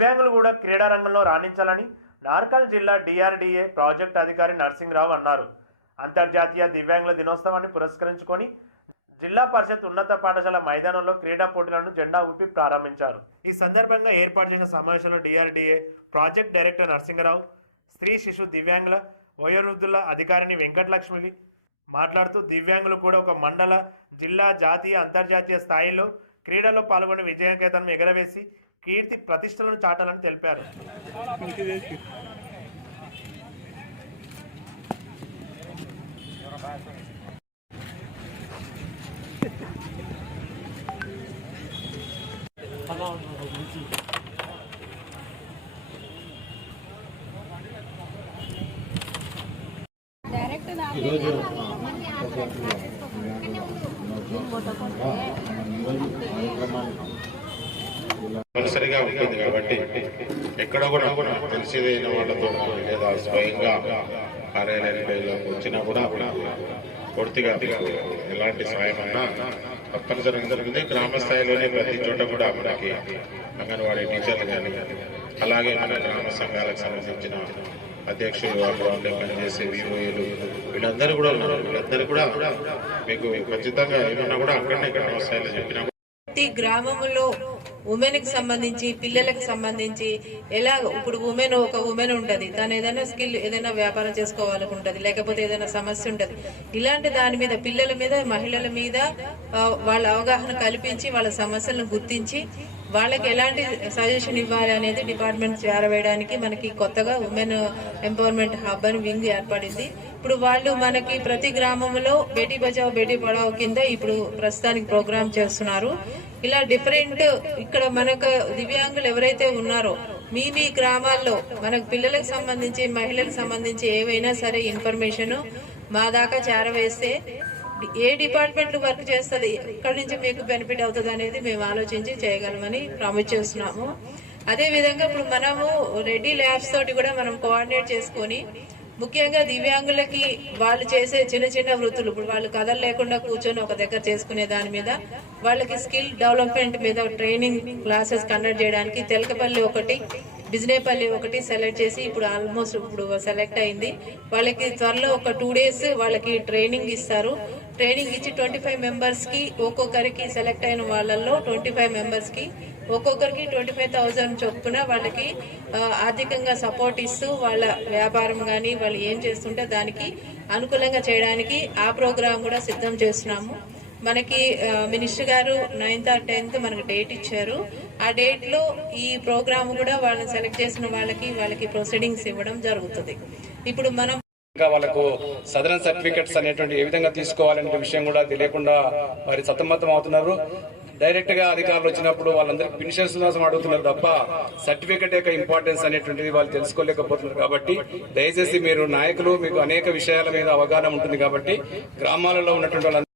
దివ్యాంగులు కూడా క్రీడారంగంలో రాణించాలని నార్కల్ జిల్లా డిఆర్డీఏ ప్రాజెక్ట్ అధికారి నరసింహరావు అన్నారు. అంతర్జాతీయ దివ్యాంగుల దినోత్సవాన్ని పురస్కరించుకొని జిల్లా పరిషత్ ఉన్నత పాఠశాల మైదానంలో క్రీడా పోటీలను జెండా ఊపి ప్రారంభించారు. ఈ సందర్భంగా ఏర్పాటు చేసిన సమావేశంలో డిఆర్డీఏ ప్రాజెక్ట్ డైరెక్టర్ నరసింహరావు స్త్రీ శిశు దివ్యాంగుల వయోవృద్ధుల అధికారిని వెంకటలక్ష్మి మాట్లాడుతూ దివ్యాంగులు కూడా ఒక మండల జిల్లా జాతీయ అంతర్జాతీయ స్థాయిలో క్రీడలో పాల్గొని విజయకేతనం ఎగరవేసి కీర్తి ప్రతిష్టలను చాటాలని తెలిపారు. డైరెక్ట్ నాకు ఈరోజు తప్పనిసరిగా ఉంటుంది కాబట్టి ఎక్కడ కూడా తెలిసేదైన వాళ్ళతో లేదా స్వయంగా కార్యాలయానికి వచ్చినా కూడా పూర్తిగా ఎలాంటి సహాయం అన్నా తప్పనిసరిగా జరుగుతుంది. గ్రామ స్థాయిలోనే ప్రతి చోట కూడా మనకి అంగన్వాడీ టీచర్లు కానీ అలాగే మన గ్రామ సంఘాలకు సంబంధించిన అధ్యక్షులు అక్కడ పనిచేసే విఓఏలు వీళ్ళందరూ కూడా ఉన్నారు. వీళ్ళందరూ కూడా మీకు ఖచ్చితంగా ఏమన్నా కూడా అక్కడనే గ్రామ స్థాయిలో చెప్పినా ప్రతి గ్రామంలో ఉమెన్కి సంబంధించి పిల్లలకు సంబంధించి ఎలా ఇప్పుడు ఉమెన్ ఒక ఉమెన్ ఉంటది. తను ఏదైనా స్కిల్ ఏదైనా వ్యాపారం చేసుకోవాలనుకుంటది. లేకపోతే ఏదైనా సమస్య ఉంటది. ఇలాంటి దాని మీద పిల్లల మీద మహిళల మీద వాళ్ళ అవగాహన కల్పించి వాళ్ళ సమస్యలను గుర్తించి వాళ్ళకి ఎలాంటి సజెషన్ ఇవ్వాలి అనేది డిపార్ట్మెంట్ చేరవేయడానికి మనకి కొత్తగా ఉమెన్ ఎంపవర్మెంట్ హబ్ అని వింగ్ ఏర్పడింది. ఇప్పుడు వాళ్ళు మనకి ప్రతి గ్రామంలో బేటీ బచావ్ బేటీ పడావ్ కింద ఇప్పుడు ప్రస్తుతానికి ప్రోగ్రామ్ చేస్తున్నారు. ఇలా డిఫరెంట్ ఇక్కడ మనకు దివ్యాంగులు ఎవరైతే ఉన్నారో మీ మీ గ్రామాల్లో మనకు పిల్లలకు సంబంధించి మహిళలకు సంబంధించి ఏవైనా సరే ఇన్ఫర్మేషన్ మా దాకా చేరవేస్తే ఏ డిపార్ట్మెంట్ వర్క్ చేస్తుంది ఎక్కడి నుంచి మీకు బెనిఫిట్ అవుతుంది అనేది మేము ఆలోచించి చేయగలమని ప్రామిస్ చేస్తున్నాము. అదే విధంగా ఇప్పుడు మనము రెడీ ల్యాబ్స్ తోటి కూడా మనం కోఆర్డినేట్ చేసుకొని ముఖ్యంగా దివ్యాంగులకి వాళ్ళు చేసే చిన్న చిన్న వృత్తులు ఇప్పుడు వాళ్ళు కథలు లేకుండా కూర్చొని ఒక దగ్గర చేసుకునే దాని మీద వాళ్ళకి స్కిల్ డెవలప్మెంట్ మీద ట్రైనింగ్ క్లాసెస్ కండక్ట్ చేయడానికి తెలకపల్లి ఒకటి బిజినేపల్లి ఒకటి సెలెక్ట్ చేసి ఇప్పుడు ఆల్మోస్ట్ ఇప్పుడు సెలెక్ట్ అయింది. వాళ్ళకి త్వరలో ఒక టూ డేస్ వాళ్ళకి ట్రైనింగ్ ఇస్తారు. ట్రైనింగ్ ఇచ్చి ట్వంటీ ఫైవ్ మెంబర్స్కి ఒక్కొక్కరికి సెలెక్ట్ అయిన వాళ్ళల్లో ట్వంటీ ఫైవ్ మెంబర్స్కి ఒక్కొక్కరికి ట్వంటీ ఫైవ్ థౌసండ్ చొప్పున వాళ్ళకి ఆర్థికంగా సపోర్ట్ ఇస్తూ వాళ్ళ వ్యాపారం కానీ వాళ్ళు ఏం చేస్తుంటే దానికి అనుకూలంగా చేయడానికి ఆ ప్రోగ్రాం కూడా సిద్ధం చేస్తున్నాము. మనకి మినిస్టర్ గారు నైన్త్ ఆర్ టెన్త్ మనకి డేట్ ఇచ్చారు. ఆ డేట్లో ఈ ప్రోగ్రామ్ కూడా వాళ్ళని సెలెక్ట్ చేసిన వాళ్ళకి వాళ్ళకి ప్రొసీడింగ్స్ ఇవ్వడం జరుగుతుంది. ఇప్పుడు మనం ఇంకా వాళ్ళకు సదరన్ సర్టిఫికెట్స్ అనేటువంటి ఏ విధంగా తీసుకోవాలనే విషయం కూడా తెలియకుండా వారి సతమతం అవుతున్నారు. డైరెక్ట్గా అధికారులు వచ్చినప్పుడు వాళ్ళందరికీ పెన్షన్స్ కోసం అడుగుతున్నారు తప్ప సర్టిఫికెట్ యొక్క ఇంపార్టెన్స్ అనేటువంటిది వాళ్ళు తెలుసుకోలేకపోతున్నారు కాబట్టి దయచేసి మీరు నాయకులు మీకు అనేక విషయాల మీద అవగాహన ఉంటుంది కాబట్టి గ్రామాలలో ఉన్నటువంటి